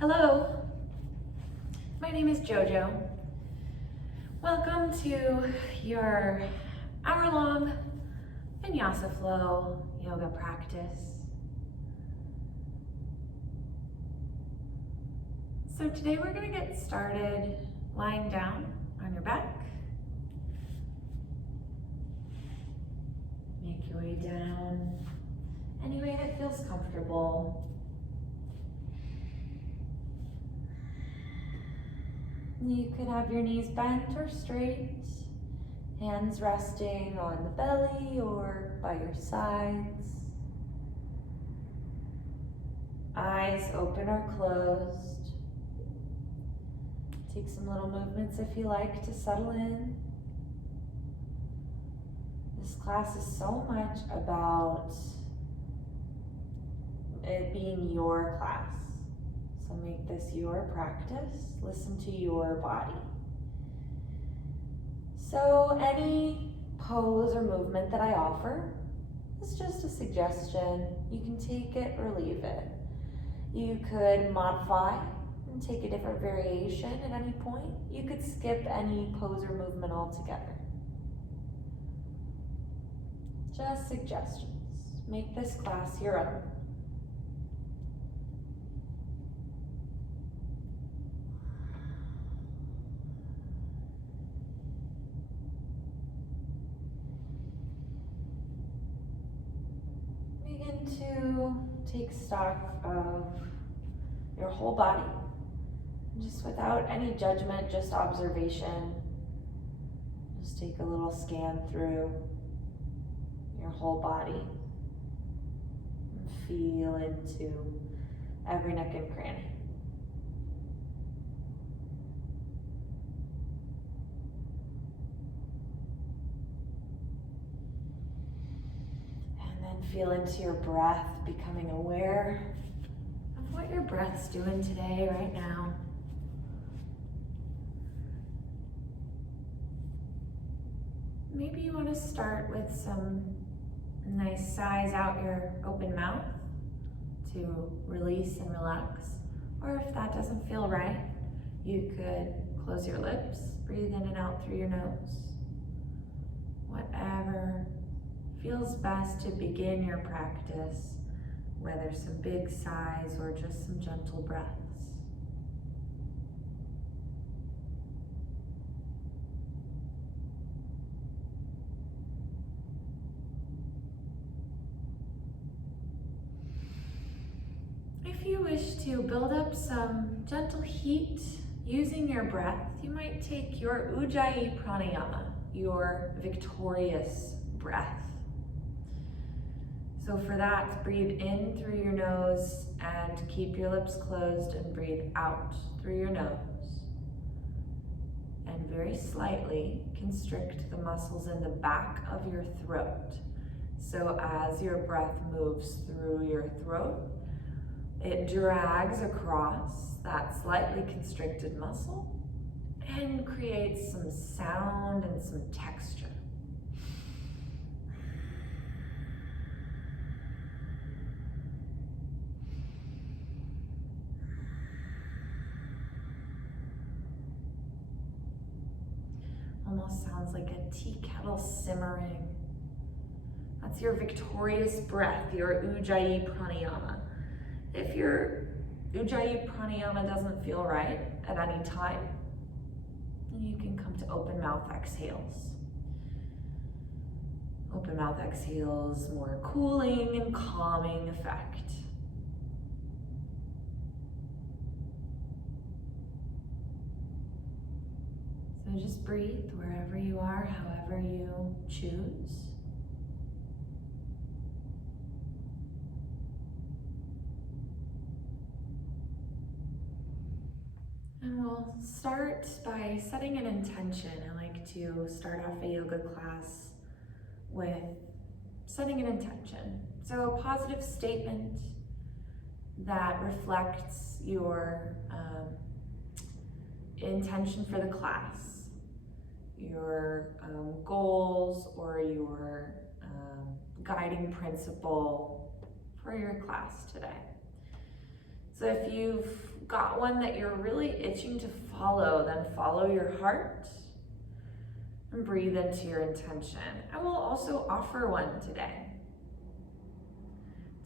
Hello, my name is JoJo. Welcome to your hour-long Vinyasa flow yoga practice. So today we're going to get started lying down on your back. Make your way down any way that feels comfortable. You could have your knees bent or straight, hands resting on the belly or by your sides. Eyes open or closed. Take some little movements if you like to settle in. This class is so much about it being your class. So make this your practice. Listen to your body. So any pose or movement that I offer is just a suggestion. You can take it or leave it. You could modify and take a different variation at any point. You could skip any pose or movement altogether. Just suggestions. Make this class your own. Begin to take stock of your whole body, just without any judgment, just observation. Just take a little scan through your whole body and feel into every nook and cranny. Feel into your breath, becoming aware of what your breath's doing today, right now. Maybe you want to start with some nice sighs out your open mouth to release and relax. Or if that doesn't feel right, you could close your lips, breathe in and out through your nose. Whatever feels best to begin your practice, whether some big sighs or just some gentle breaths. If you wish to build up some gentle heat using your breath, you might take your Ujjayi pranayama, your victorious breath. So for that, breathe in through your nose and keep your lips closed, and breathe out through your nose. And very slightly constrict the muscles in the back of your throat. So as your breath moves through your throat, it drags across that slightly constricted muscle and creates some sound and some texture. Almost sounds like a tea kettle simmering. That's your victorious breath, your Ujjayi pranayama. If your Ujjayi pranayama doesn't feel right at any time, then you can come to open mouth exhales. Open mouth exhales, more cooling and calming effect. So just breathe wherever you are, however you choose. And we'll start by setting an intention. I like to start off a yoga class with setting an intention. So a positive statement that reflects your intention for the class, your goals, or your guiding principle for your class today. So if you've got one that you're really itching to follow, then follow your heart and breathe into your intention. I will also offer one today.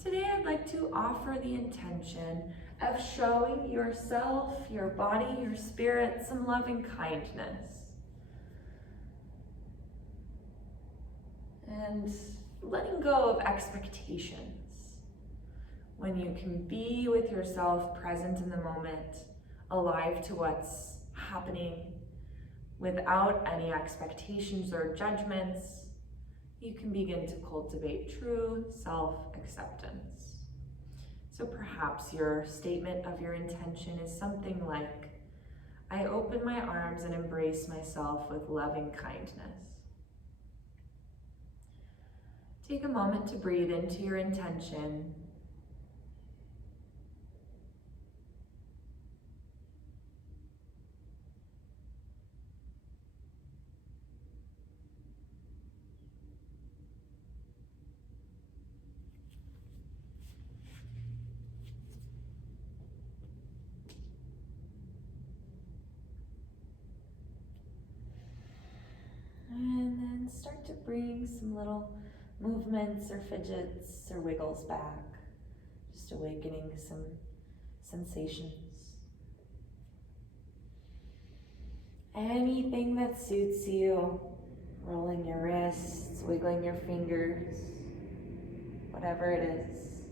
Today I'd like to offer the intention of showing yourself, your body, your spirit some loving kindness. And letting go of expectations. When you can be with yourself, present in the moment, alive to what's happening, without any expectations or judgments, you can begin to cultivate true self-acceptance. So perhaps your statement of your intention is something like, I open my arms and embrace myself with loving kindness. Take a moment to breathe into your intention. And then start to bring some little movements or fidgets or wiggles back, just awakening some sensations. Anything that suits you, rolling your wrists, wiggling your fingers, whatever it is.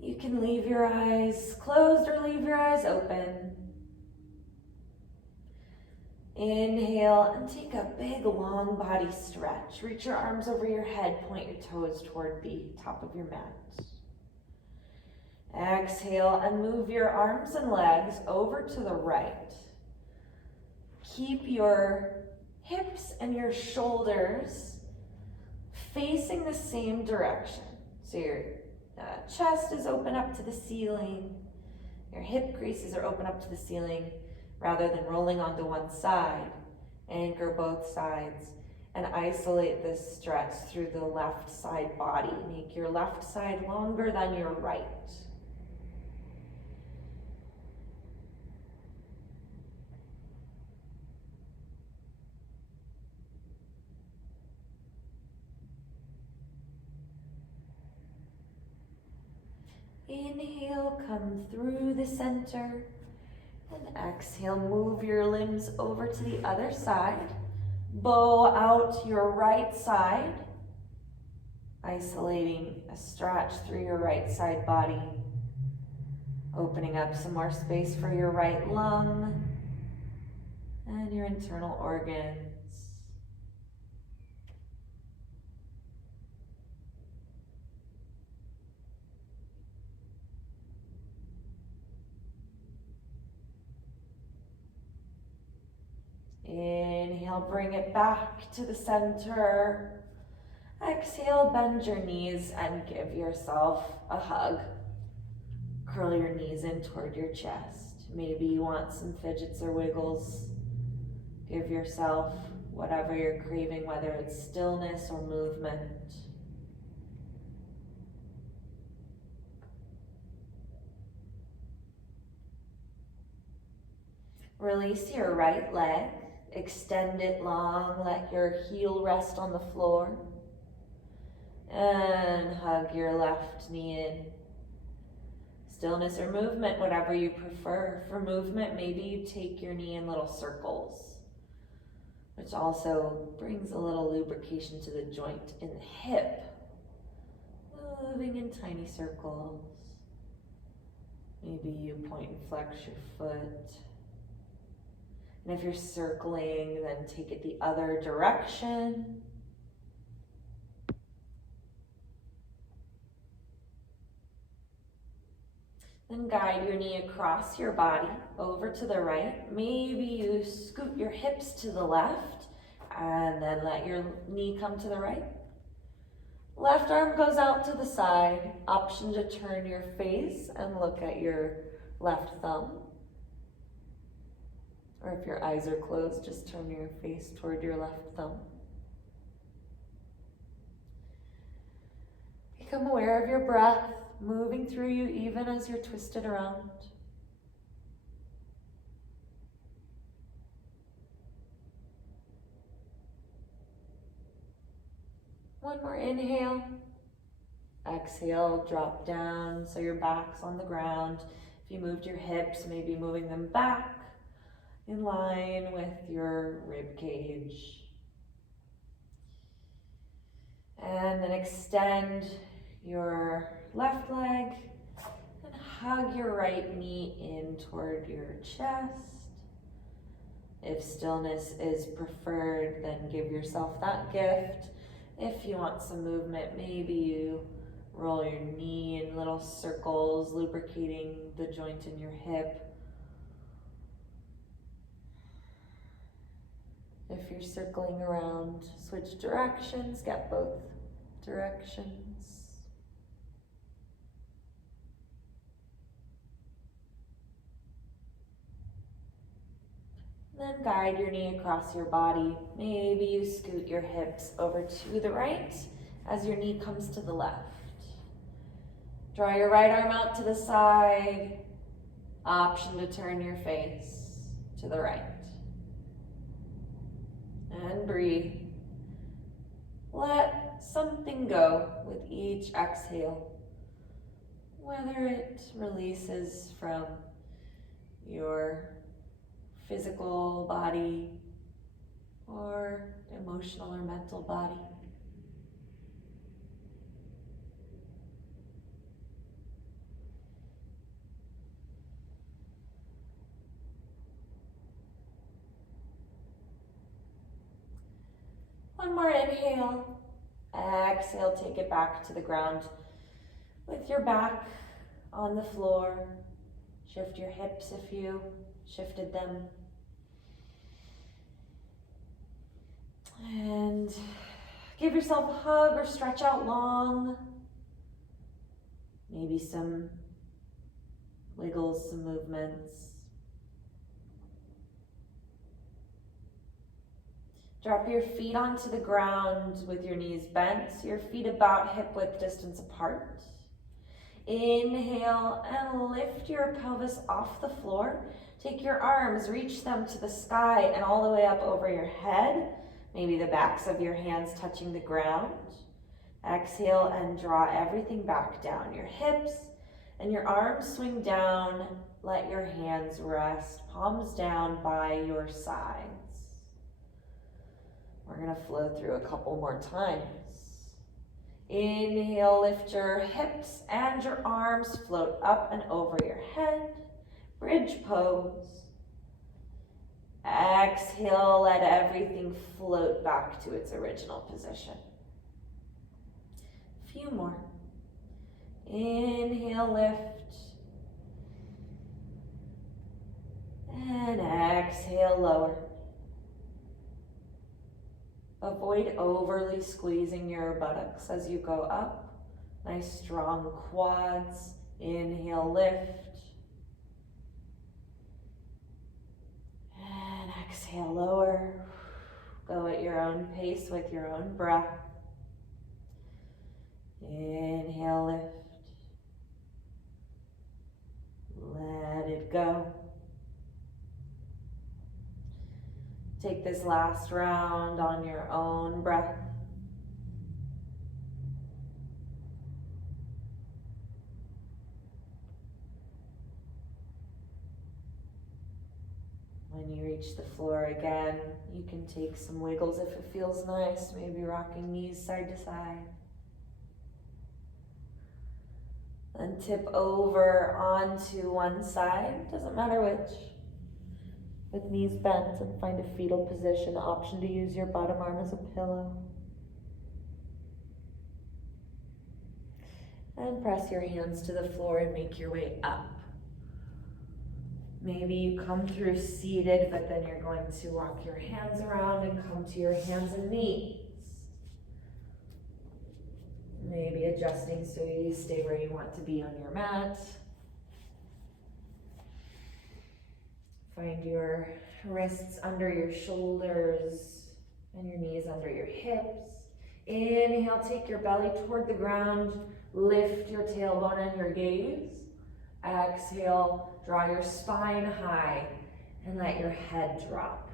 You can leave your eyes closed or leave your eyes open. Inhale and take a big long body stretch. Reach your arms over your head, point your toes toward the top of your mat. Exhale and move your arms and legs over to the right. Keep your hips and your shoulders facing the same direction. So your chest is open up to the ceiling. Your hip creases are open up to the ceiling. Rather than rolling onto one side, anchor both sides and isolate this stretch through the left side body. Make your left side longer than your right. Inhale, come through the center. And exhale, move your limbs over to the other side. Bow out your right side, isolating a stretch through your right side body. Opening up some more space for your right lung and your internal organs. Inhale, bring it back to the center. Exhale, bend your knees and give yourself a hug. Curl your knees in toward your chest. Maybe you want some fidgets or wiggles. Give yourself whatever you're craving, whether it's stillness or movement. Release your right leg. Extend it long, let your heel rest on the floor. And hug your left knee in. Stillness or movement, whatever you prefer. For movement, maybe you take your knee in little circles, which also brings a little lubrication to the joint in the hip. Moving in tiny circles. Maybe you point and flex your foot. And if you're circling, then take it the other direction. Then guide your knee across your body over to the right. Maybe you scoot your hips to the left and then let your knee come to the right. Left arm goes out to the side. Option to turn your face and look at your left thumb. Or if your eyes are closed, just turn your face toward your left thumb. Become aware of your breath. moving through you even as you're twisted around. One more inhale. Exhale, drop down so your back's on the ground. If you moved your hips, maybe moving them back in line with your rib cage. And then extend your left leg and hug your right knee in toward your chest. If stillness is preferred, then give yourself that gift. If you want some movement, maybe you roll your knee in little circles, lubricating the joint in your hip. If you're circling around, switch directions, get both directions. Then guide your knee across your body. Maybe you scoot your hips over to the right as your knee comes to the left. Draw your right arm out to the side. Option to turn your face to the right. And breathe. Let something go with each exhale, whether it releases from your physical body or emotional or mental body. One more inhale. Exhale, take it back to the ground with your back on the floor. Shift your hips if you shifted them. And give yourself a hug or stretch out long. Maybe some wiggles, some movements. Drop your feet onto the ground with your knees bent, your feet about hip width distance apart. Inhale and lift your pelvis off the floor. Take your arms, reach them to the sky and all the way up over your head. Maybe the backs of your hands touching the ground. Exhale and draw everything back down. Your hips and your arms swing down. Let your hands rest, palms down by your sides. We're gonna flow through a couple more times. Inhale, lift your hips and your arms, float up and over your head. Bridge pose. Exhale, let everything float back to its original position. A few more. Inhale, lift. And exhale, lower. Avoid overly squeezing your buttocks as you go up. Nice strong quads. Inhale, lift. And exhale, lower. Go at your own pace with your own breath. Inhale, lift. Let it go. Take this last round on your own breath. When you reach the floor again, you can take some wiggles if it feels nice, maybe rocking knees side to side. Then tip over onto one side, doesn't matter which. With knees bent and find a fetal position, option to use your bottom arm as a pillow. And press your hands to the floor and make your way up. Maybe you come through seated, but then you're going to walk your hands around and come to your hands and knees. Maybe adjusting so you stay where you want to be on your mat. Find your wrists under your shoulders and your knees under your hips. Inhale, take your belly toward the ground. Lift your tailbone and your gaze. Exhale, draw your spine high and let your head drop.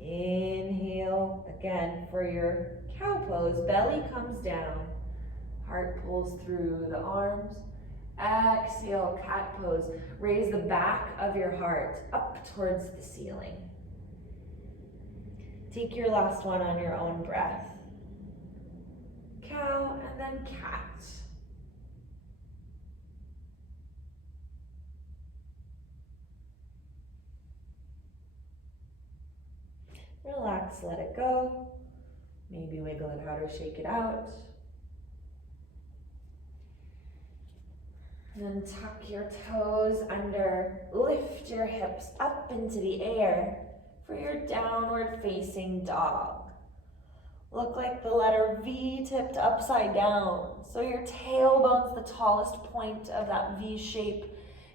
Inhale, again for your cow pose. Belly comes down. Heart pulls through the arms. Exhale, cat pose. Raise the back of your heart up towards the ceiling. Take your last one on your own breath. Cow and then cat. Relax, let it go. Maybe wiggle it out or shake it out. And then tuck your toes under, lift your hips up into the air for your downward facing dog. Look like the letter V tipped upside down. So your tailbone's the tallest point of that V shape.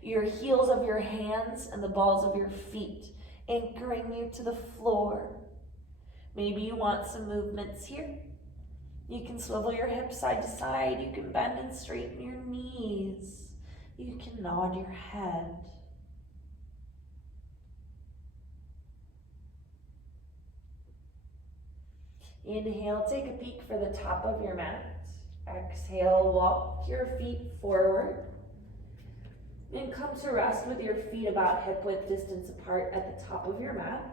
Your heels of your hands and the balls of your feet anchoring you to the floor. Maybe you want some movements here. You can swivel your hips side to side. You can bend and straighten your knees. You can nod your head. Inhale, take a peek for the top of your mat. Exhale, walk your feet forward. And come to rest with your feet about hip width distance apart at the top of your mat.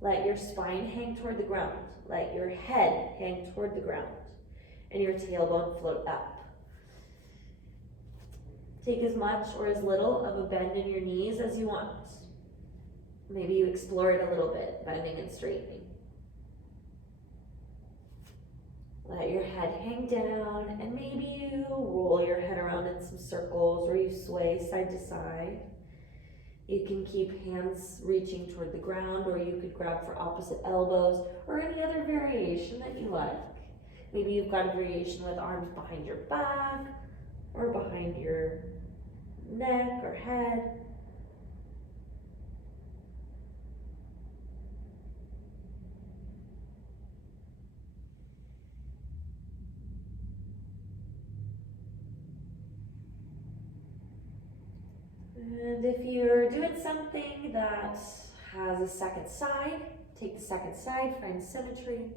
Let your spine hang toward the ground. Let your head hang toward the ground. And your tailbone float up. Take as much or as little of a bend in your knees as you want. Maybe you explore it a little bit, bending and straightening. Let your head hang down, and maybe you roll your head around in some circles or you sway side to side. You can keep hands reaching toward the ground, or you could grab for opposite elbows, or any other variation that you like. Maybe you've got a variation with arms behind your back, or behind your neck or head. And if you're doing something that has a second side, take the second side, find symmetry.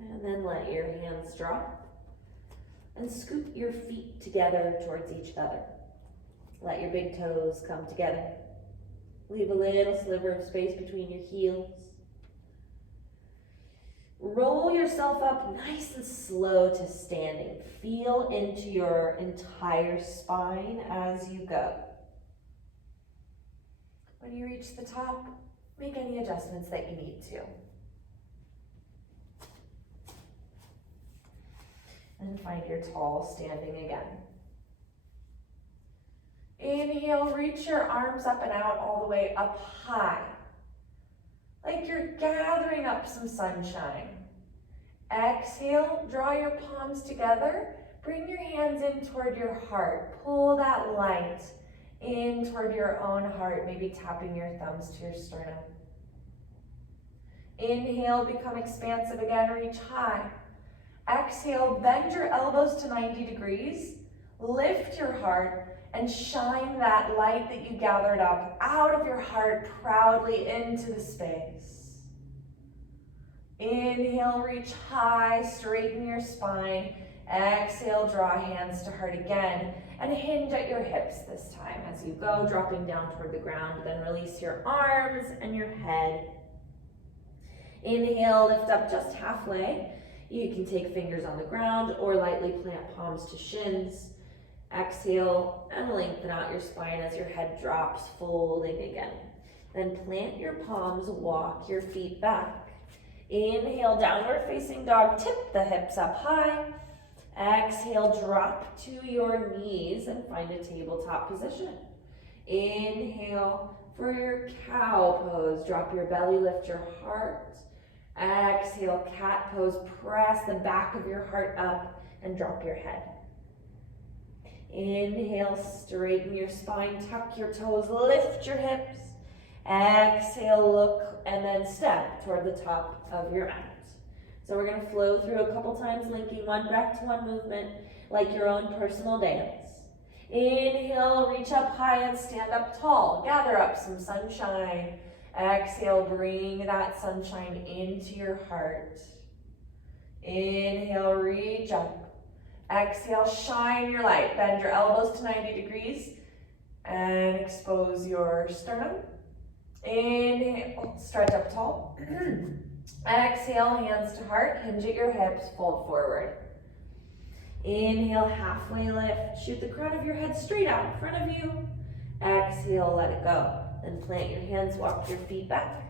And then let your hands drop and scoop your feet together towards each other. Let your big toes come together. Leave a little sliver of space between your heels. Roll yourself up nice and slow to standing. Feel into your entire spine as you go. When you reach the top, make any adjustments that you need to. And find your tall standing again. Inhale, reach your arms up and out all the way up high. Like you're gathering up some sunshine. Exhale, draw your palms together. Bring your hands in toward your heart. Pull that light in toward your own heart, maybe tapping your thumbs to your sternum. Inhale, become expansive again, reach high. Exhale, bend your elbows to 90 degrees. Lift your heart and shine that light that you gathered up out of your heart proudly into the space. Inhale, reach high, straighten your spine. Exhale, draw hands to heart again, and hinge at your hips this time as you go, dropping down toward the ground. Then release your arms and your head. Inhale, lift up just halfway. You can take fingers on the ground or lightly plant palms to shins. Exhale and lengthen out your spine as your head drops, folding again. Then plant your palms, walk your feet back. Inhale, downward facing dog, tip the hips up high. Exhale, drop to your knees and find a tabletop position. Inhale for your cow pose, drop your belly, lift your heart. Exhale, cat pose, press the back of your heart up and drop your head. Inhale, straighten your spine, tuck your toes, lift your hips. Exhale, look, and then step toward the top of your mat. So we're gonna flow through a couple times, linking one breath to one movement, like your own personal dance. Inhale, reach up high and stand up tall. Gather up some sunshine. Exhale, bring that sunshine into your heart. Inhale, reach up. Exhale, shine your light. Bend your elbows to 90 degrees and expose your sternum. Inhale, stretch up tall. Exhale, hands to heart, hinge at your hips, fold forward. Inhale, halfway lift. Shoot the crown of your head straight out in front of you. Exhale, let it go. Then plant your hands, walk your feet back.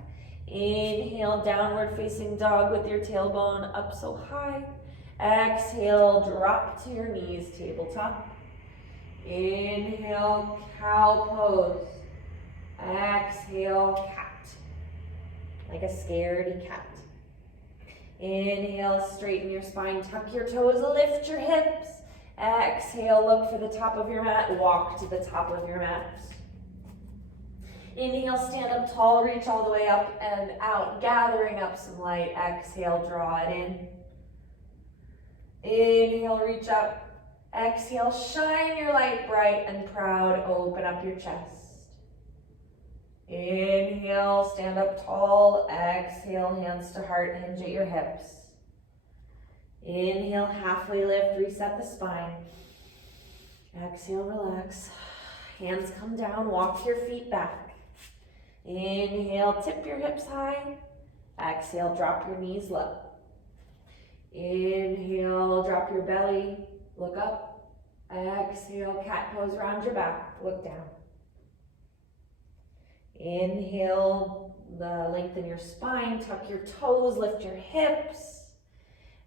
Inhale, downward facing dog with your tailbone up so high. Exhale, drop to your knees, tabletop. Inhale, cow pose. Exhale, cat. Like a scaredy cat. Inhale, straighten your spine, tuck your toes, lift your hips. Exhale, look for the top of your mat, walk to the top of your mat. Inhale, stand up tall, reach all the way up and out, gathering up some light. Exhale, draw it in. Inhale, reach up. Exhale, shine your light bright and proud, open up your chest. Inhale, stand up tall. Exhale, hands to heart, hinge at your hips. Inhale, halfway lift, reset the spine. Exhale, relax. Hands come down, walk your feet back. Inhale, tip your hips high. Exhale, drop your knees low. Inhale, drop your belly, look up. Exhale, cat pose, round your back, look down. Inhale, lengthen your spine, tuck your toes, lift your hips.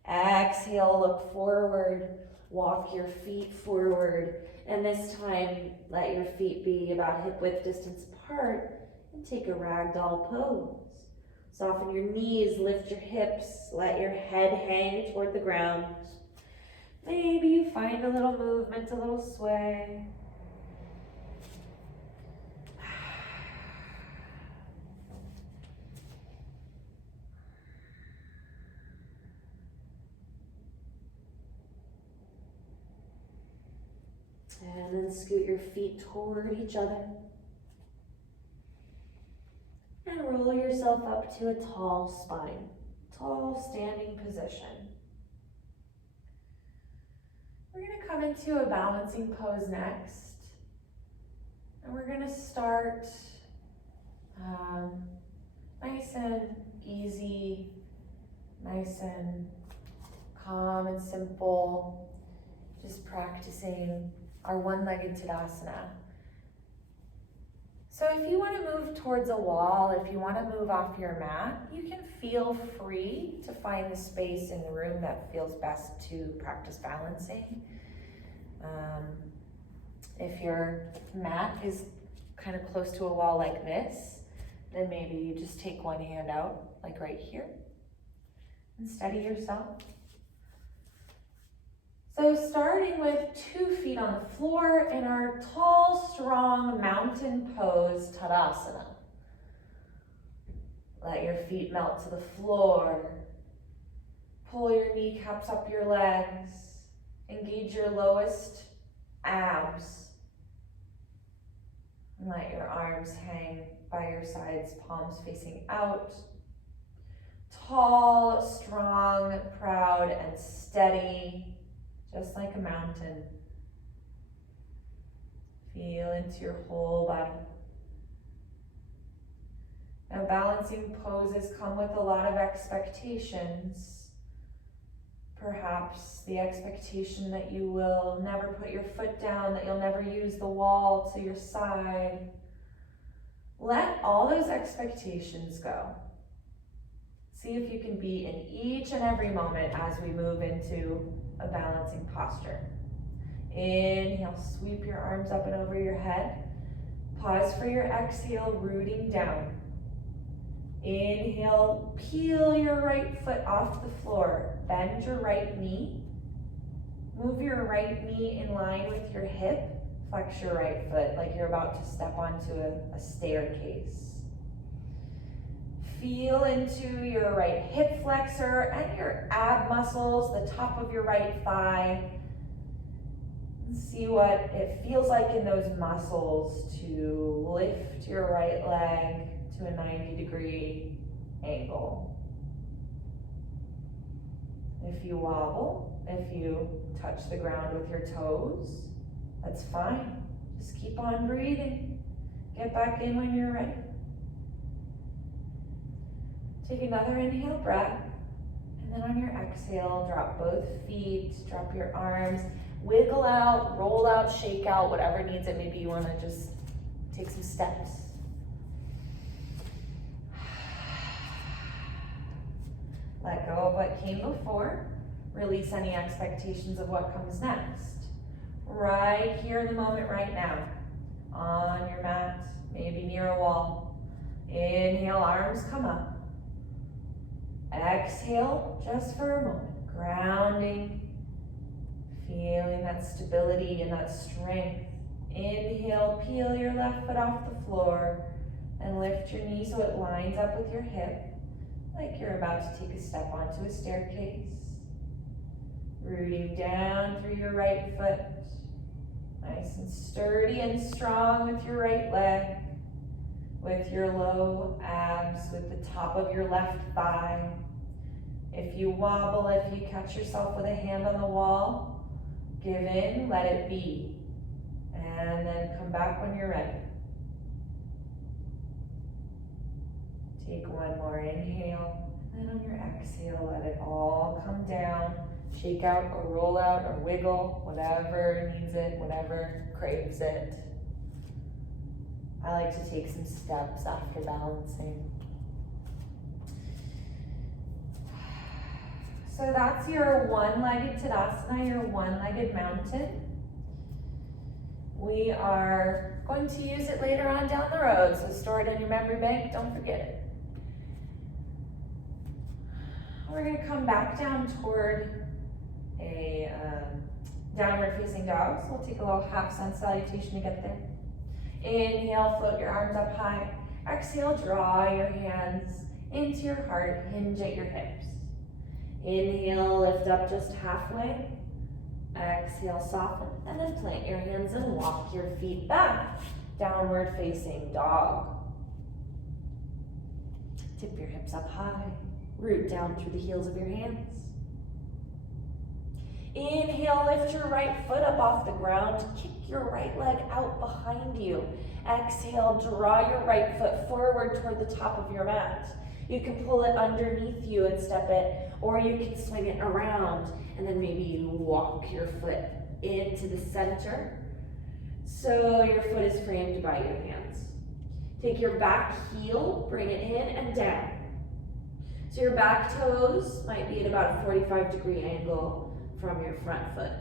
Exhale, look forward, walk your feet forward. And this time, let your feet be about hip width distance apart and take a ragdoll pose. Soften your knees, lift your hips, let your head hang toward the ground. Maybe you find a little movement, a little sway. And then scoot your feet toward each other. And roll yourself up to a tall spine, tall standing position. We're going to come into a balancing pose next. And we're going to start nice and easy, nice and calm and simple, just practicing our one-legged Tadasana. So if you want to move towards a wall, if you want to move off your mat, you can feel free to find the space in the room that feels best to practice balancing. If your mat is kind of close to a wall like this, then maybe you just take one hand out, like right here, and steady yourself. So starting with 2 feet on the floor in our tall, strong mountain pose, Tadasana. Let your feet melt to the floor. Pull your kneecaps up your legs. Engage your lowest abs. And let your arms hang by your sides, palms facing out. Tall, strong, proud, and steady. Just like a mountain. Feel into your whole body. Now, balancing poses come with a lot of expectations. Perhaps the expectation that you will never put your foot down, that you'll never use the wall to your side. Let all those expectations go. See if you can be in each and every moment as we move into a balancing posture. Inhale, sweep your arms up and over your head. Pause for your exhale, rooting down. Inhale, peel your right foot off the floor. Bend your right knee. Move your right knee in line with your hip. Flex your right foot like you're about to step onto a staircase. Feel into your right hip flexor and your ab muscles, the top of your right thigh. See what it feels like in those muscles to lift your right leg to a 90-degree angle. If you wobble, if you touch the ground with your toes, that's fine. Just keep on breathing. Get back in when you're ready. Take another inhale breath, and then on your exhale, drop both feet, drop your arms, wiggle out, roll out, shake out, whatever needs it. Maybe you want to just take some steps. Let go of what came before. Release any expectations of what comes next. Right here in the moment, right now. On your mat, maybe near a wall. Inhale, arms come up. Exhale, just for a moment. Grounding. Feeling that stability and that strength. Inhale, peel your left foot off the floor and lift your knee so it lines up with your hip, like you're about to take a step onto a staircase. Rooting down through your right foot. Nice and sturdy and strong with your right leg, with your low abs, with the top of your left thigh. If you wobble, if you catch yourself with a hand on the wall, give in, let it be. And then come back when you're ready. Take one more inhale, and then on your exhale, let it all come down. Shake out or roll out or wiggle, whatever needs it, whatever craves it. I like to take some steps after balancing. So that's your one-legged Tadasana, your one-legged mountain. We are going to use it later on down the road, so store it in your memory bank, don't forget it. We're going to come back down toward a downward facing dog, so we'll take a little half sun salutation to get there. Inhale, float your arms up high. Exhale, draw your hands into your heart, hinge at your hips. Inhale, lift up just halfway. Exhale, soften, and then plant your hands and walk your feet back. Downward facing dog. Tip your hips up high. Root down through the heels of your hands. Inhale, lift your right foot up off the ground. Kick your right leg out behind you. Exhale, draw your right foot forward toward the top of your mat. You can pull it underneath you and step it, or you can swing it around, and then maybe you walk your foot into the center so your foot is framed by your hands. Take your back heel, bring it in and down. So your back toes might be at about a 45-degree angle from your front foot.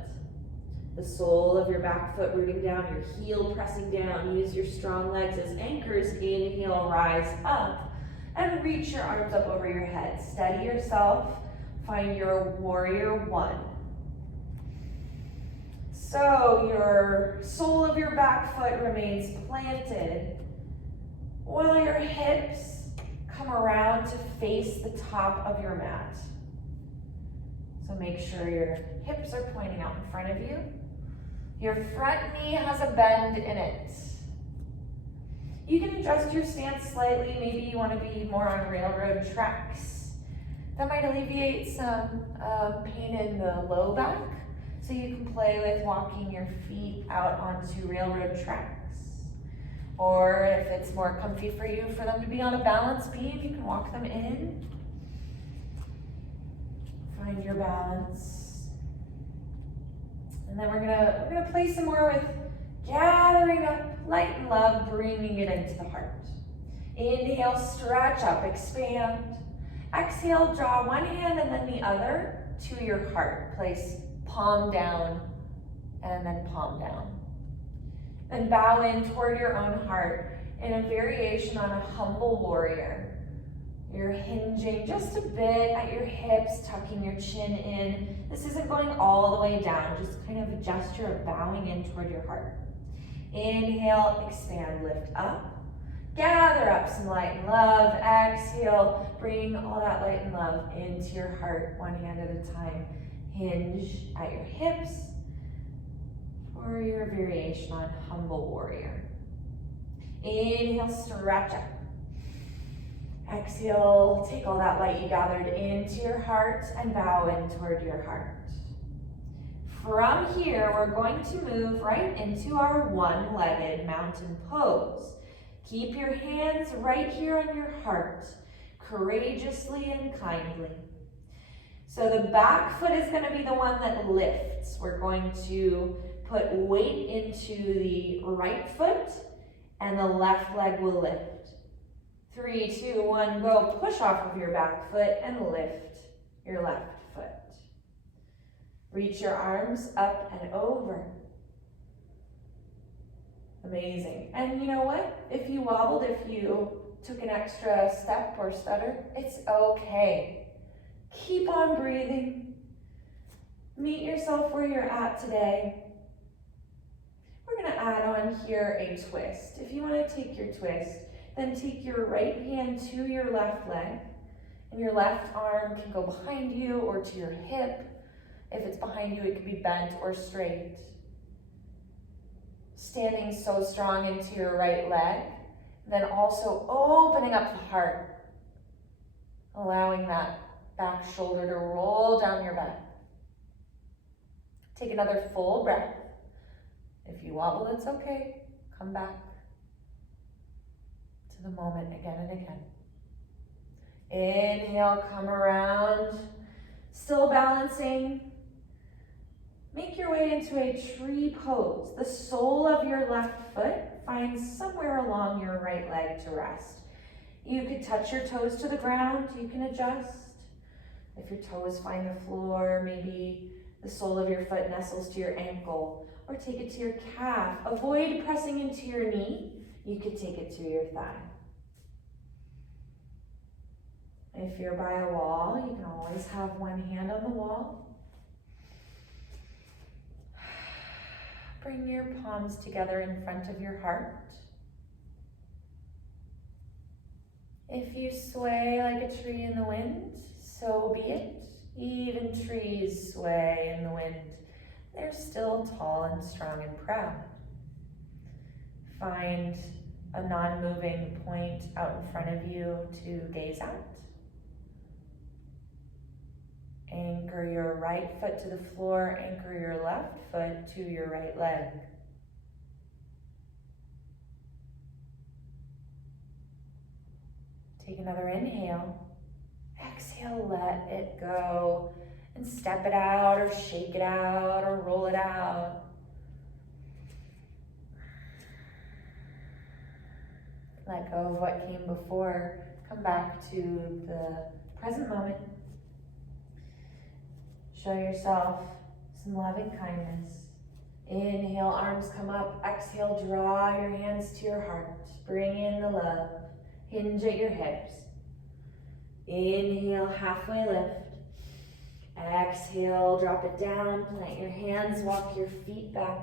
The sole of your back foot rooting down, your heel pressing down. Use your strong legs as anchors. Inhale, rise up, and reach your arms up over your head. Steady yourself. Find your warrior one. So your sole of your back foot remains planted while your hips come around to face the top of your mat. So make sure your hips are pointing out in front of you. Your front knee has a bend in it. You can adjust your stance slightly. Maybe you want to be more on railroad tracks. That might alleviate some pain in the low back. So you can play with walking your feet out onto railroad tracks. Or if it's more comfy for you for them to be on a balance beam, you can walk them in. Find your balance. And then we're gonna play some more with gathering up light and love, bringing it into the heart. Inhale, stretch up, expand. Exhale, draw one hand and then the other to your heart. Place palm down and then palm down. Then bow in toward your own heart in a variation on a humble warrior. You're hinging just a bit at your hips, tucking your chin in. This isn't going all the way down, just kind of a gesture of bowing in toward your heart. Inhale, expand, lift up. Gather up some light and love. Exhale, bring all that light and love into your heart, one hand at a time. Hinge at your hips for your variation on humble warrior. Inhale, stretch up. Exhale, take all that light you gathered into your heart and bow in toward your heart. From here, we're going to move right into our one-legged mountain pose. Keep your hands right here on your heart, courageously and kindly. So the back foot is going to be the one that lifts. We're going to put weight into the right foot, and the left leg will lift. 3, 2, 1, go. Push off of your back foot and lift your left foot. Reach your arms up and over. Amazing. And you know what? If you wobbled, if you took an extra step or stutter, it's okay. Keep on breathing. Meet yourself where you're at today. We're going to add on here a twist. If you want to take your twist, then take your right hand to your left leg, and your left arm can go behind you or to your hip. If it's behind you, it can be bent or straight. Standing so strong into your right leg, then also opening up the heart, allowing that back shoulder to roll down your back. Take another full breath. If you wobble, it's okay. Come back to the moment again and again. Inhale, come around, still balancing. Make your way into a tree pose. The sole of your left foot finds somewhere along your right leg to rest. You could touch your toes to the ground. You can adjust. If your toes find the floor, maybe the sole of your foot nestles to your ankle, or take it to your calf. Avoid pressing into your knee. You could take it to your thigh. If you're by a wall, you can always have one hand on the wall. Bring your palms together in front of your heart. If you sway like a tree in the wind, so be it. Even trees sway in the wind. They're still tall and strong and proud. Find a non-moving point out in front of you to gaze at. Anchor your right foot to the floor, anchor your left foot to your right leg. Take another inhale. Exhale, let it go. And step it out or shake it out or roll it out. Let go of what came before. Come back to the present moment. Show yourself some loving kindness. Inhale, arms come up. Exhale, draw your hands to your heart. Bring in the love. Hinge at your hips. Inhale, halfway lift. Exhale, drop it down. Plant your hands, walk your feet back.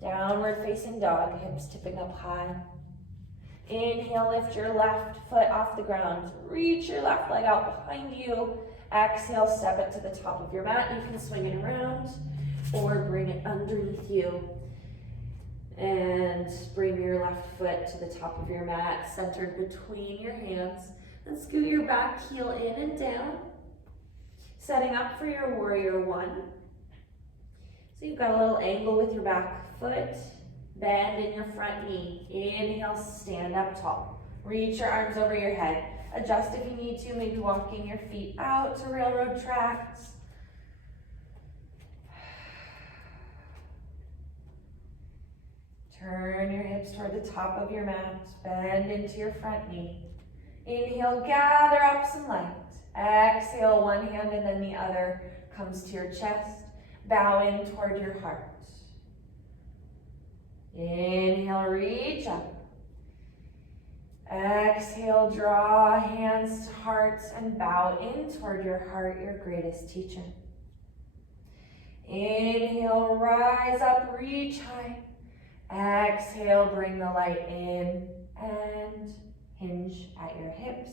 Downward facing dog, hips tipping up high. Inhale, lift your left foot off the ground. Reach your left leg out behind you. Exhale, step it to the top of your mat. You can swing it around or bring it underneath you. And bring your left foot to the top of your mat, centered between your hands. And scoot your back heel in and down. Setting up for your warrior one. So you've got a little angle with your back foot. Bend in your front knee. Inhale, stand up tall. Reach your arms over your head. Adjust if you need to, maybe walking your feet out to railroad tracks. Turn your hips toward the top of your mat. Bend into your front knee. Inhale, gather up some light. Exhale, one hand and then the other comes to your chest. Bow in toward your heart. Inhale, reach up. Exhale, draw hands to heart and bow in toward your heart, your greatest teacher. Inhale, rise up, reach high. Exhale, bring the light in and hinge at your hips.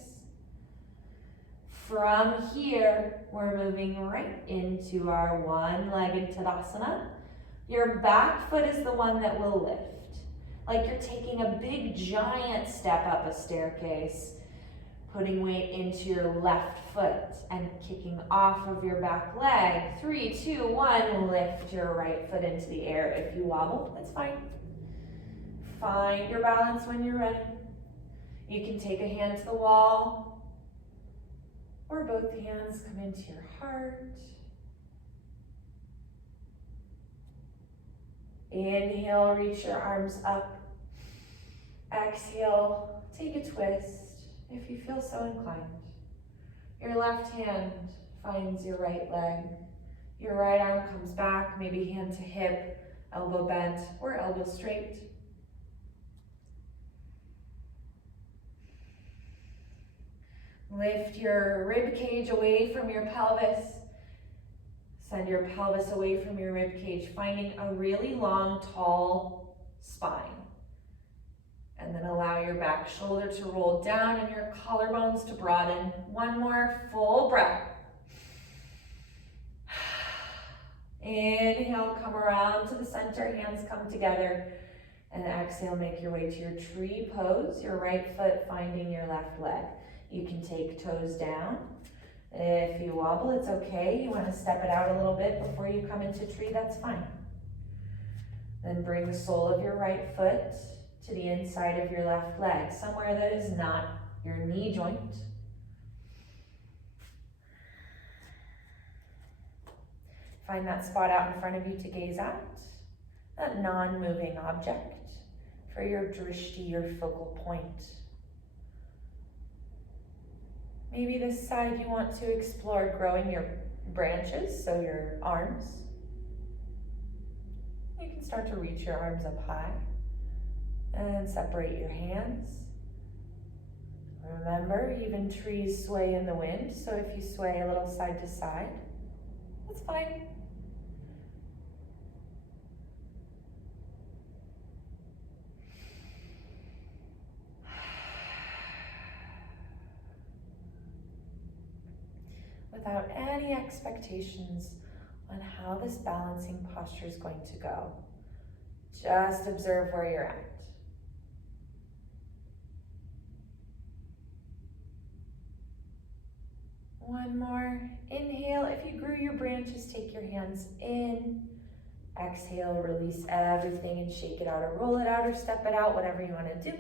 From here, we're moving right into our one-legged Tadasana. Your back foot is the one that will lift. Like you're taking a big giant step up a staircase, putting weight into your left foot and kicking off of your back leg. 3, 2, 1, lift your right foot into the air. If you wobble, that's fine. Find your balance when you're ready. You can take a hand to the wall, or both hands come into your heart. Inhale, reach your arms up. Exhale, take a twist if you feel so inclined. Your left hand finds your right leg. Your right arm comes back, maybe hand to hip, elbow bent, or elbow straight. Lift your rib cage away from your pelvis. Send your pelvis away from your rib cage, finding a really long, tall spine. And then allow your back shoulder to roll down and your collarbones to broaden. One more full breath. Inhale, come around to the center, hands come together. And exhale, make your way to your tree pose, your right foot finding your left leg. You can take toes down. If you wobble, it's okay. You want to step it out a little bit before you come into tree, that's fine. Then bring the sole of your right foot to the inside of your left leg, somewhere that is not your knee joint. Find that spot out in front of you to gaze at, that non-moving object for your drishti, your focal point. Maybe this side you want to explore growing your branches, so your arms. You can start to reach your arms up high and separate your hands. Remember, even trees sway in the wind, so if you sway a little side to side, that's fine. Without any expectations on how this balancing posture is going to go. Just observe where you're at. One more. Inhale. If you grew your branches, take your hands in. Exhale, release everything and shake it out or roll it out or step it out, whatever you want to do.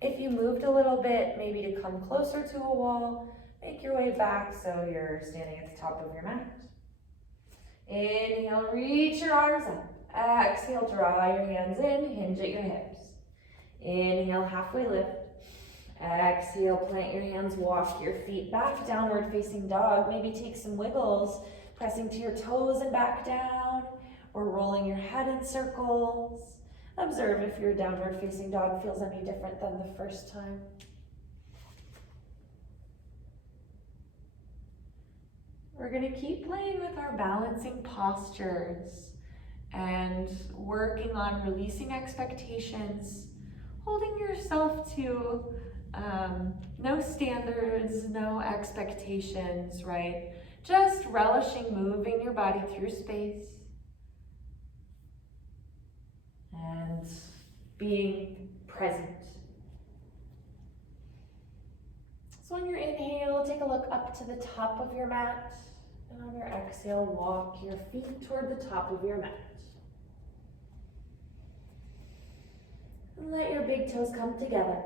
If you moved a little bit, maybe to come closer to a wall, make your way back so you're standing at the top of your mat. Inhale, reach your arms up. Exhale, draw your hands in, hinge at your hips. Inhale, halfway lift. Exhale, plant your hands, walk your feet back, downward facing dog. Maybe take some wiggles, pressing to your toes and back down, or rolling your head in circles. Observe if your downward facing dog feels any different than the first time. We're going to keep playing with our balancing postures and working on releasing expectations, holding yourself to no standards, no expectations, right? Just relishing moving your body through space and being present. So on your inhale, take a look up to the top of your mat. And on your exhale, walk your feet toward the top of your mat. And let your big toes come together.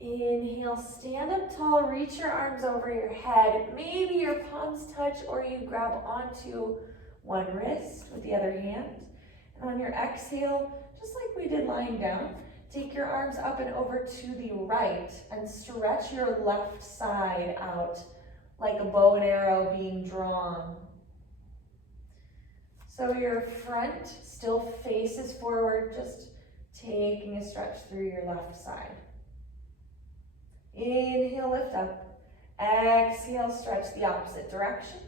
Inhale, stand up tall, reach your arms over your head. Maybe your palms touch or you grab onto one wrist with the other hand. And on your exhale, just like we did lying down, take your arms up and over to the right and stretch your left side out like a bow and arrow being drawn. So your front still faces forward, just Taking a stretch through your left side. Inhale, lift up. Exhale, stretch the opposite direction.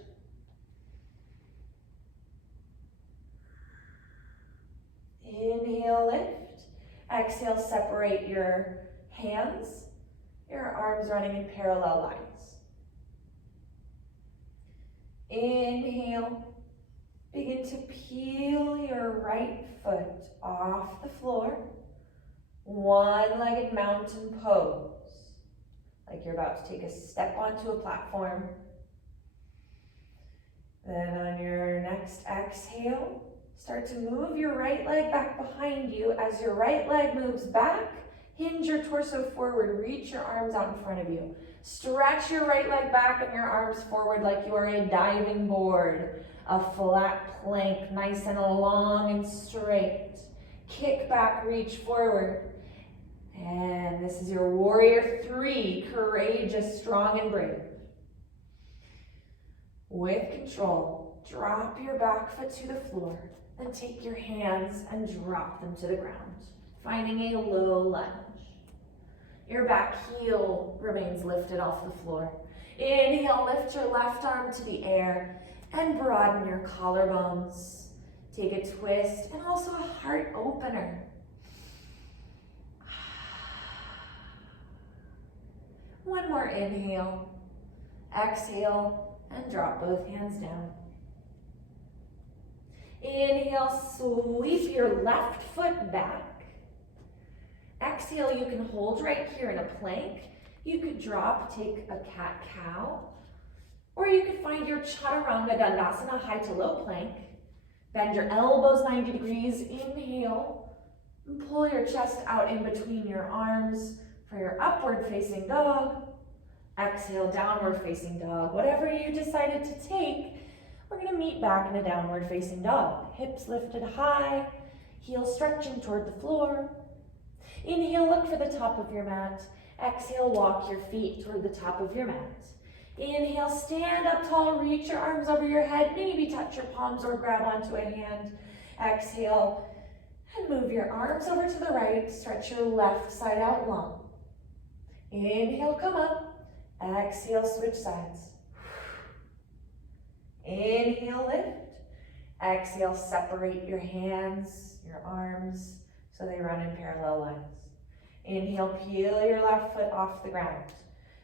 Inhale, lift. Exhale, separate your hands, your arms running in parallel lines. Inhale, begin to peel your right foot off the floor. One-legged mountain pose, like you're about to take a step onto a platform. Then on your next exhale, start to move your right leg back behind you. As your right leg moves back, hinge your torso forward, reach your arms out in front of you. Stretch your right leg back and your arms forward like you are a diving board, a flat plank, nice and long and straight. Kick back, reach forward. And this is your warrior 3, courageous, strong, and brave. With control, drop your back foot to the floor and take your hands and drop them to the ground, finding a low lunge. Your back heel remains lifted off the floor. Inhale, lift your left arm to the air and broaden your collarbones. Take a twist and also a heart opener. One more inhale. Exhale and drop both hands down. Inhale, sweep your left foot back. Exhale, you can hold right here in a plank. You could drop, take a cat-cow, or you could find your chaturanga dandasana, high to low plank. Bend your elbows 90 degrees, inhale, and pull your chest out in between your arms for your upward facing dog. Exhale, downward facing dog. Whatever you decided to take, we're gonna meet back in a downward facing dog. Hips lifted high, heels stretching toward the floor. Inhale, look for the top of your mat. Exhale, walk your feet toward the top of your mat. Inhale, stand up tall, reach your arms over your head, maybe touch your palms or grab onto a hand. Exhale, and move your arms over to the right, stretch your left side out long. Inhale, come up. Exhale, switch sides. Inhale, lift. Exhale, separate your hands, your arms, so they run in parallel lines. Inhale, peel your left foot off the ground.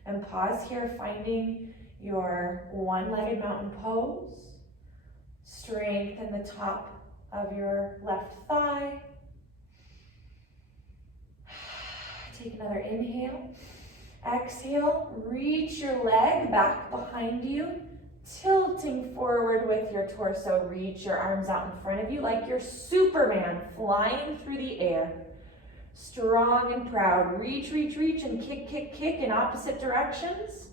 And pause here, finding your one-legged mountain pose. Strengthen the top of your left thigh. Take another inhale. Exhale, reach your leg back behind you, tilting forward with your torso. Reach your arms out in front of you like you're Superman flying through the air. Strong and proud. Reach, reach, reach, and kick, kick, kick in opposite directions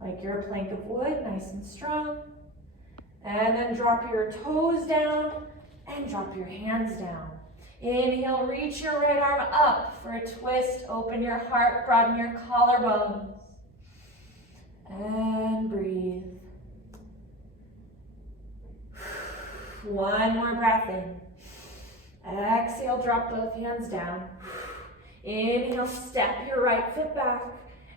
like you're a plank of wood, nice and strong. And then drop your toes down and drop your hands down. Inhale, reach your right arm up for a twist. Open your heart, broaden your collarbones. And breathe. One more breath in. Exhale, drop both hands down. Inhale, step your right foot back.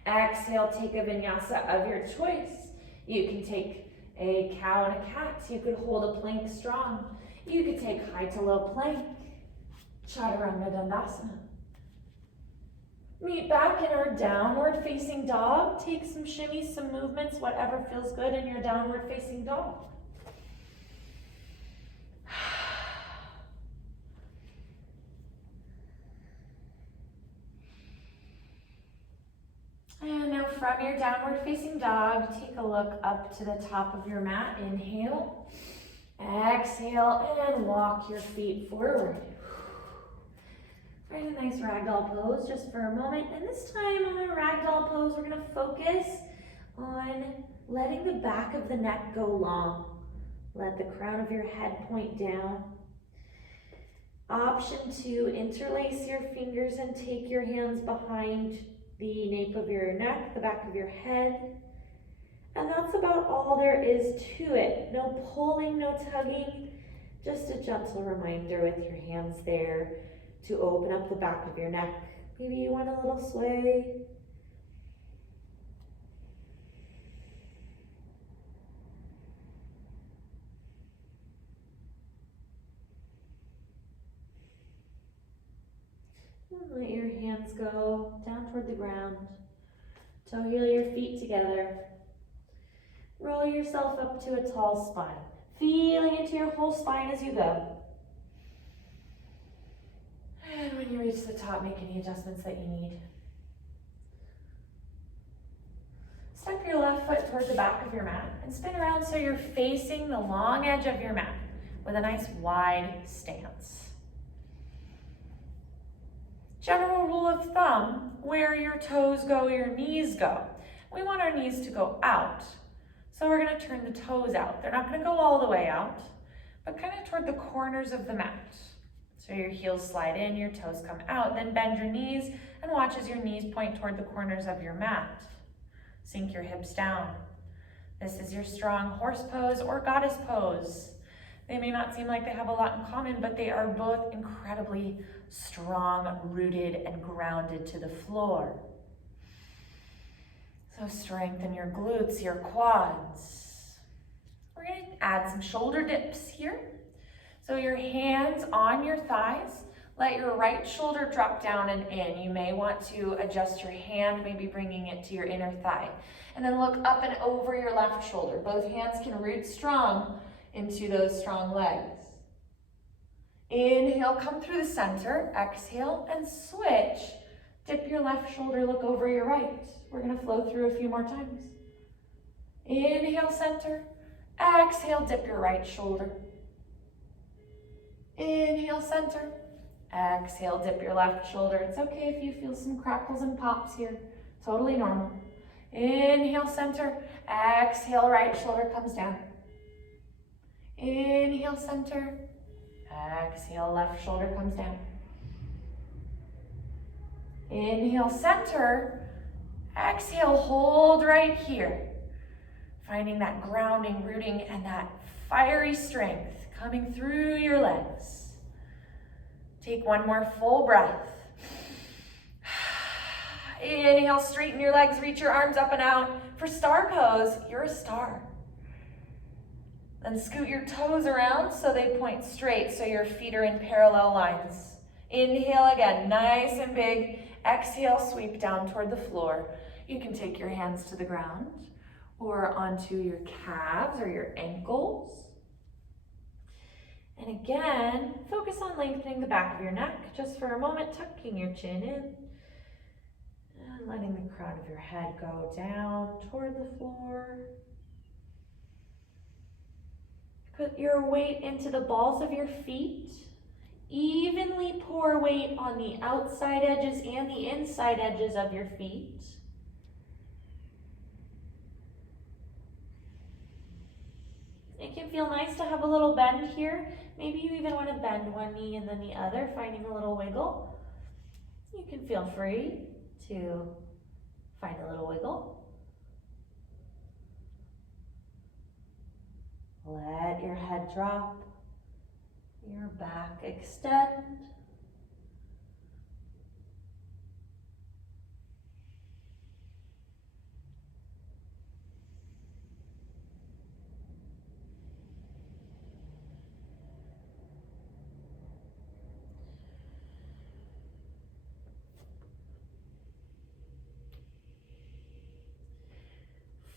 Exhale, take a vinyasa of your choice. You can take a cow and a cat. You could hold a plank strong. You could take high to low plank. Chaturanga dandasana. Meet back in our downward facing dog. Take some shimmies, some movements, whatever feels good in your downward facing dog. And now from your downward facing dog, take a look up to the top of your mat. Inhale, exhale, and walk your feet forward. Find a nice ragdoll pose just for a moment. And this time on a ragdoll pose, we're gonna focus on letting the back of the neck go long. Let the crown of your head point down. Option 2, interlace your fingers and take your hands behind the nape of your neck, the back of your head. And that's about all there is to it. No pulling, no tugging, just a gentle reminder with your hands there to open up the back of your neck. Maybe you want a little sway. And let your hands go down toward the ground. Toe heel your feet together. Roll yourself up to a tall spine, feeling into your whole spine as you go. And when you reach the top, make any adjustments that you need. Step your left foot towards the back of your mat and spin around so you're facing the long edge of your mat with a nice wide stance. General rule of thumb, where your toes go, your knees go. We want our knees to go out. So we're going to turn the toes out. They're not going to go all the way out, but kind of toward the corners of the mat. So your heels slide in, your toes come out, then bend your knees and watch as your knees point toward the corners of your mat. Sink your hips down. This is your strong horse pose or goddess pose. They may not seem like they have a lot in common, but they are both incredibly strong, rooted, and grounded to the floor. So strengthen your glutes, your quads. We're going to add some shoulder dips here. So your hands on your thighs. Let your right shoulder drop down and in. You may want to adjust your hand, maybe bringing it to your inner thigh. And then look up and over your left shoulder. Both hands can root strong into those strong legs. Inhale, come through the center. Exhale and switch. Dip your left shoulder, look over your right. We're going to flow through a few more times. Inhale, center. Exhale, dip your right shoulder. Inhale, center. Exhale, dip your left shoulder. It's okay if you feel some crackles and pops here. Totally normal. Inhale, center. Exhale, right shoulder comes down. Inhale, center. Exhale, left shoulder comes down. Inhale, center. Exhale, hold right here. Finding that grounding, rooting, and that fiery strength coming through your legs. Take one more full breath. Inhale, straighten your legs, reach your arms up and out. For star pose, you're a star. Then scoot your toes around so they point straight, so your feet are in parallel lines. Inhale again, nice and big. Exhale, sweep down toward the floor. You can take your hands to the ground or onto your calves or your ankles. And again, focus on lengthening the back of your neck just for a moment, tucking your chin in and letting the crown of your head go down toward the floor. Put your weight into the balls of your feet. Evenly pour weight on the outside edges and the inside edges of your feet. It can feel nice to have a little bend here. Maybe you even want to bend one knee and then the other, finding a little wiggle. You can feel free to find a little wiggle. Let your head drop, your back extend.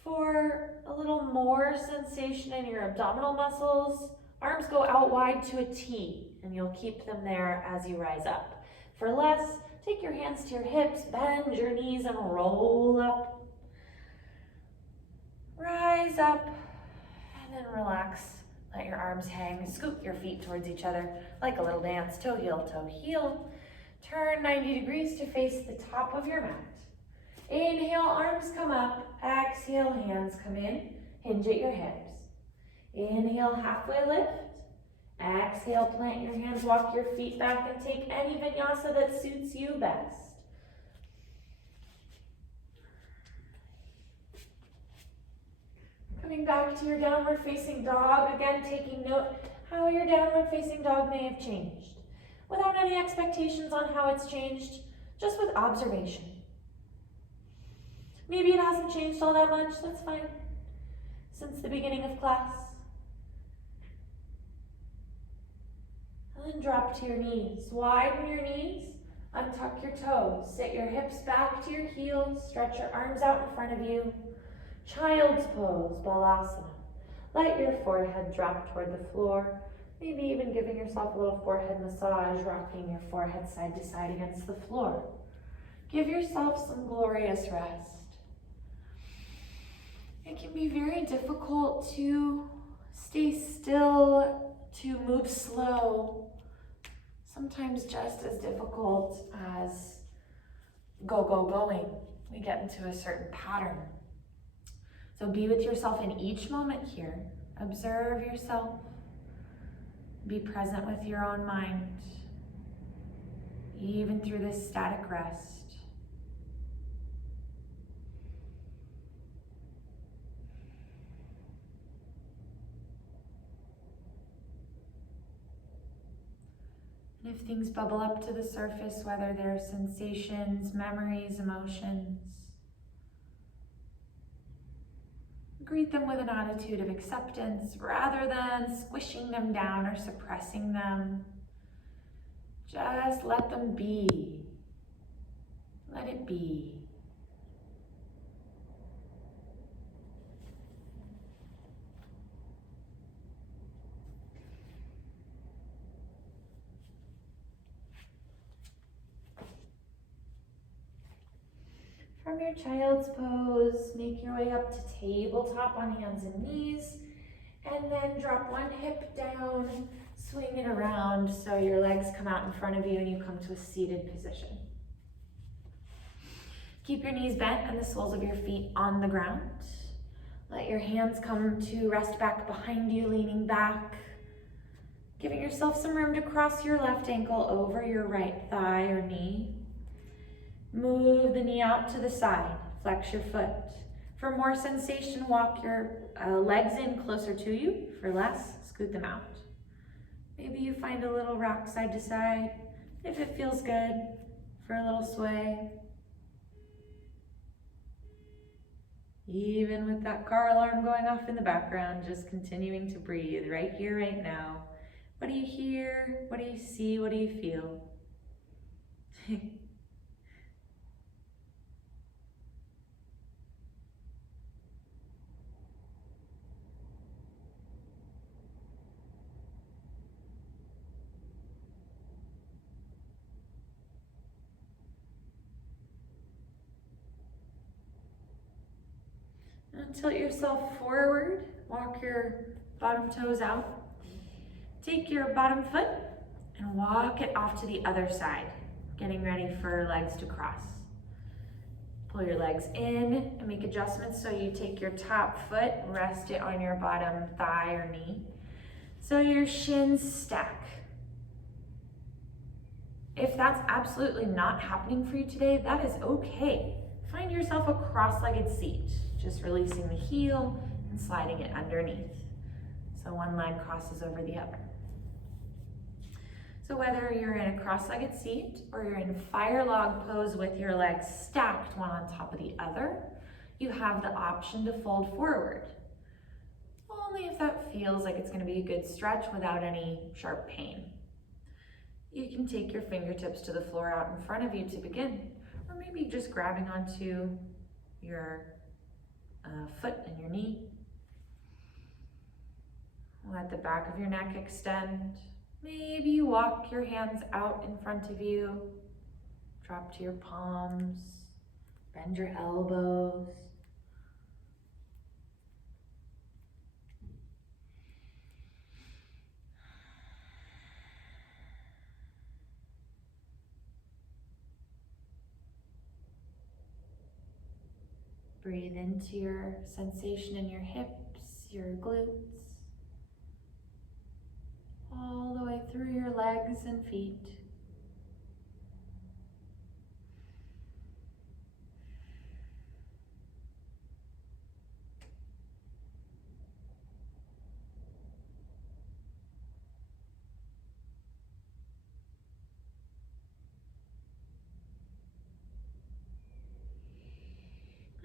For a little more sensation in your abdominal muscles, arms go out wide to a T, and you'll keep them there as you rise up. For less, take your hands to your hips, bend your knees, and roll up. Rise up, and then relax. Let your arms hang. Scoot your feet towards each other like a little dance. Toe heel, toe heel. Turn 90 degrees to face the top of your mat. Inhale, arms come up. Exhale, hands come in. Hinge at your hips. Inhale, halfway lift. Exhale, plant your hands, walk your feet back, and take any vinyasa that suits you best. Coming back to your downward facing dog. Again, taking note how your downward facing dog may have changed. without any expectations on how it's changed, just with observation. Maybe it hasn't changed all that much, that's fine, since the beginning of class. And then drop to your knees. Widen your knees, untuck your toes, sit your hips back to your heels, stretch your arms out in front of you. Child's pose, Balasana. Let your forehead drop toward the floor, maybe even giving yourself a little forehead massage, rocking your forehead side to side against the floor. Give yourself some glorious rest. It can be very difficult to stay still, to move slow, sometimes just as difficult as going. We get into a certain pattern. So be with yourself in each moment here. Observe yourself. Be present with your own mind, even through this static rest. And if things bubble up to the surface, whether they're sensations, memories, emotions, greet them with an attitude of acceptance rather than squishing them down or suppressing them. Just let them be. Let it be. From your child's pose, make your way up to tabletop on hands and knees, and then drop one hip down, swing it around so your legs come out in front of you and you come to a seated position. Keep your knees bent and the soles of your feet on the ground. Let your hands come to rest back behind you, leaning back, giving yourself some room to cross your left ankle over your right thigh or knee. Move the knee out to the side, flex your foot. For more sensation, walk your legs in closer to you. For less, scoot them out. Maybe you find a little rock side to side, if it feels good, for a little sway. Even with that car alarm going off in the background, just continuing to breathe right here, right now. What do you hear? What do you see? What do you feel? Tilt yourself forward, walk your bottom toes out. Take your bottom foot and walk it off to the other side, getting ready for legs to cross. Pull your legs in and make adjustments so you take your top foot, rest it on your bottom thigh or knee. So your shins stack. If that's absolutely not happening for you today, that is okay. Find yourself a cross-legged seat, just releasing the heel and sliding it underneath. So one leg crosses over the other. So whether you're in a cross-legged seat or you're in fire log pose with your legs stacked one on top of the other, you have the option to fold forward. Only if that feels like it's going to be a good stretch without any sharp pain. You can take your fingertips to the floor out in front of you to begin, or maybe just grabbing onto your foot and your knee. Let the back of your neck extend. Maybe you walk your hands out in front of you, drop to your palms, bend your elbows. Breathe into your sensation in your hips, your glutes, all the way through your legs and feet.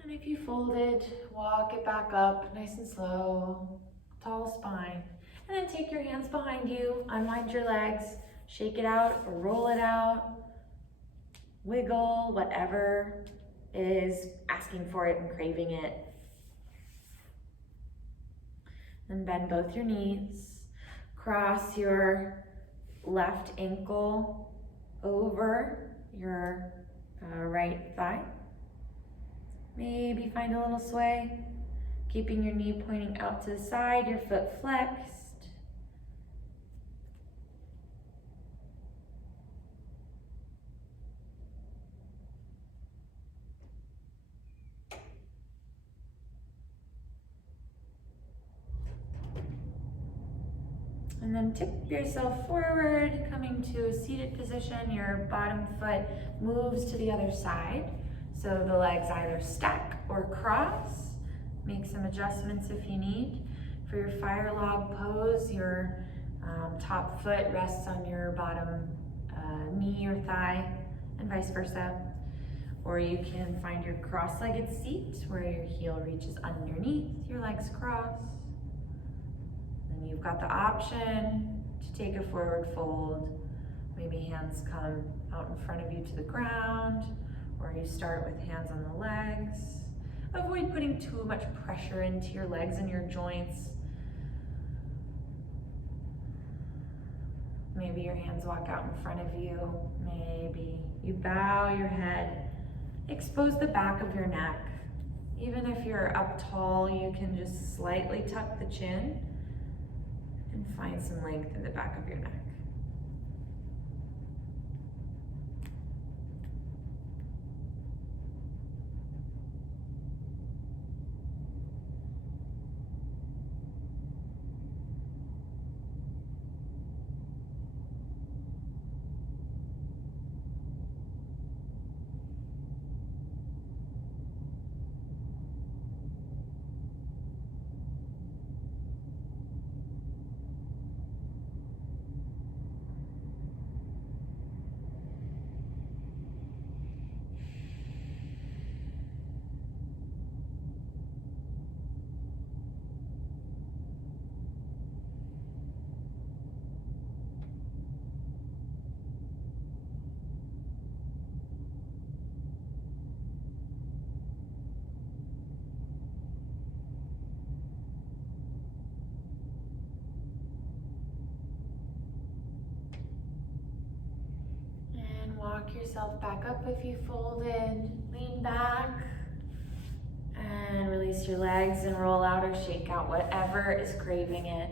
And if you folded, walk it back up nice and slow, tall spine. And then take your hands behind you, unwind your legs, shake it out or roll it out, wiggle, whatever is asking for it and craving it. Then bend both your knees, cross your left ankle over your right thigh. Maybe find a little sway, keeping your knee pointing out to the side, your foot flexed. And then tip yourself forward, coming to a seated position. Your bottom foot moves to the other side. So the legs either stack or cross. Make some adjustments if you need. For your fire log pose, your top foot rests on your bottom knee or thigh, and vice versa. Or you can find your cross-legged seat where your heel reaches underneath, your legs cross. Then you've got the option to take a forward fold. Maybe hands come out in front of you to the ground, or you start with hands on the legs. Avoid putting too much pressure into your legs and your joints. Maybe your hands walk out in front of you. Maybe you bow your head. Expose the back of your neck. Even if you're up tall, you can just slightly tuck the chin and find some length in the back of your neck. Walk yourself back up if you folded. Lean back and release your legs and roll out or shake out whatever is craving it.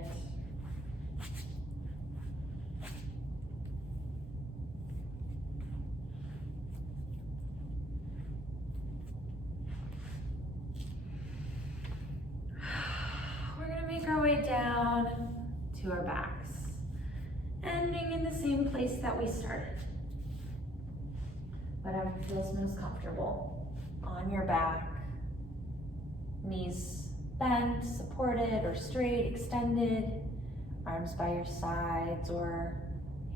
We're gonna make our way down to our backs, ending in the same place that we started. Whatever feels most comfortable. On your back, knees bent, supported or straight, extended, arms by your sides or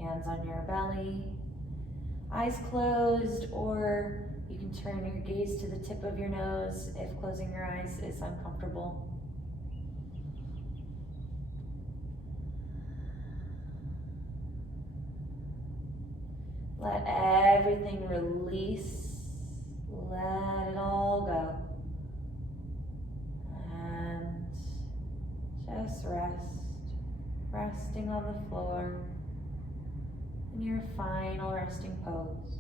hands on your belly, eyes closed, or you can turn your gaze to the tip of your nose if closing your eyes is uncomfortable. Let everything release. Let it all go. And just rest. Resting on the floor in your final resting pose.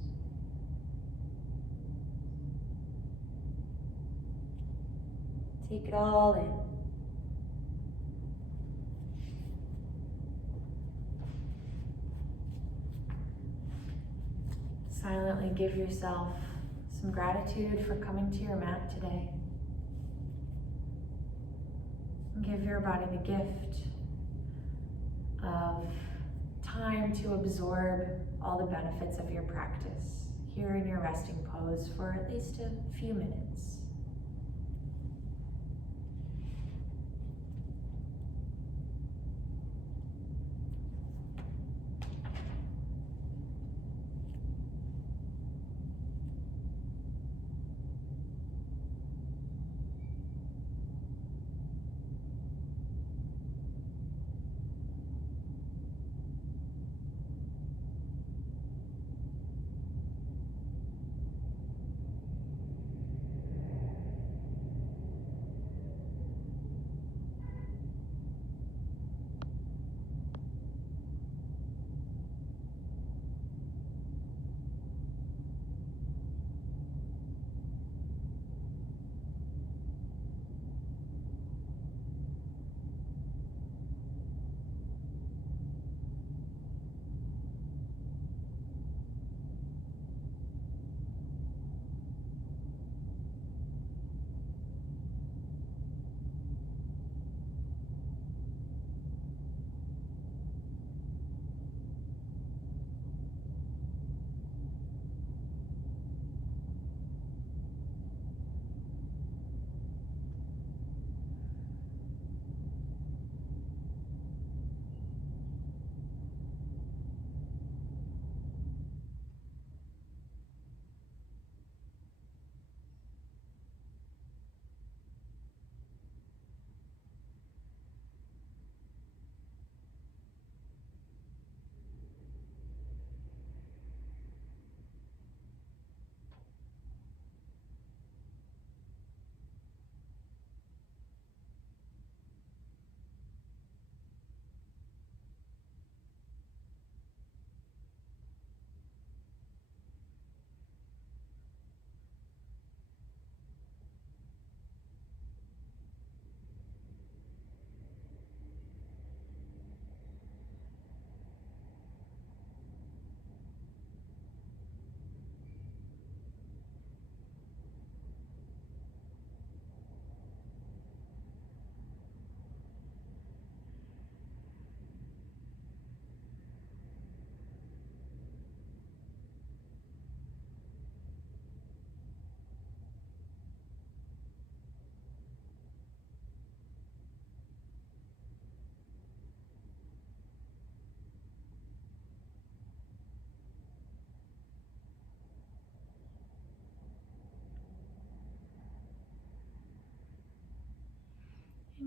Take it all in. Silently give yourself some gratitude for coming to your mat today. And give your body the gift of time to absorb all the benefits of your practice here in your resting pose for at least a few minutes.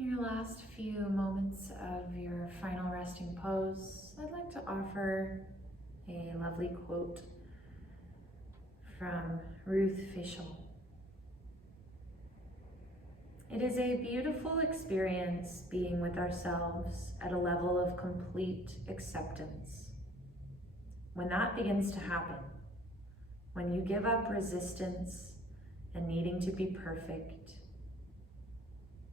In your last few moments of your final resting pose, I'd like to offer a lovely quote from Ruth Fischel. It is a beautiful experience being with ourselves at a level of complete acceptance. When that begins to happen, when you give up resistance and needing to be perfect,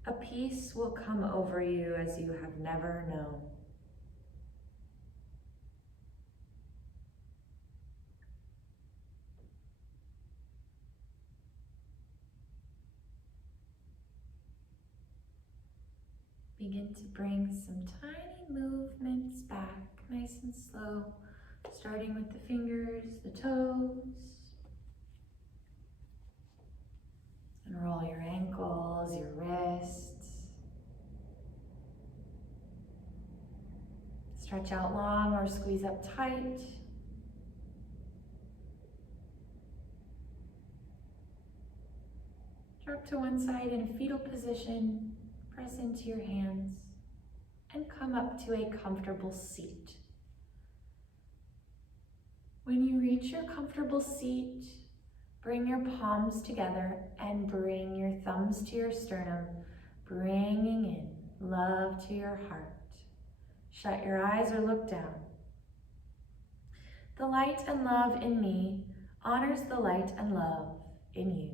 a peace will come over you as you have never known. Begin to bring some tiny movements back, nice and slow, starting with the fingers, the toes. And roll your ankles, your wrists. Stretch out long or squeeze up tight. Drop to one side in a fetal position. Press into your hands and come up to a comfortable seat. When you reach your comfortable seat, bring your palms together and bring your thumbs to your sternum, bringing in love to your heart. Shut your eyes or look down. The light and love in me honors the light and love in you.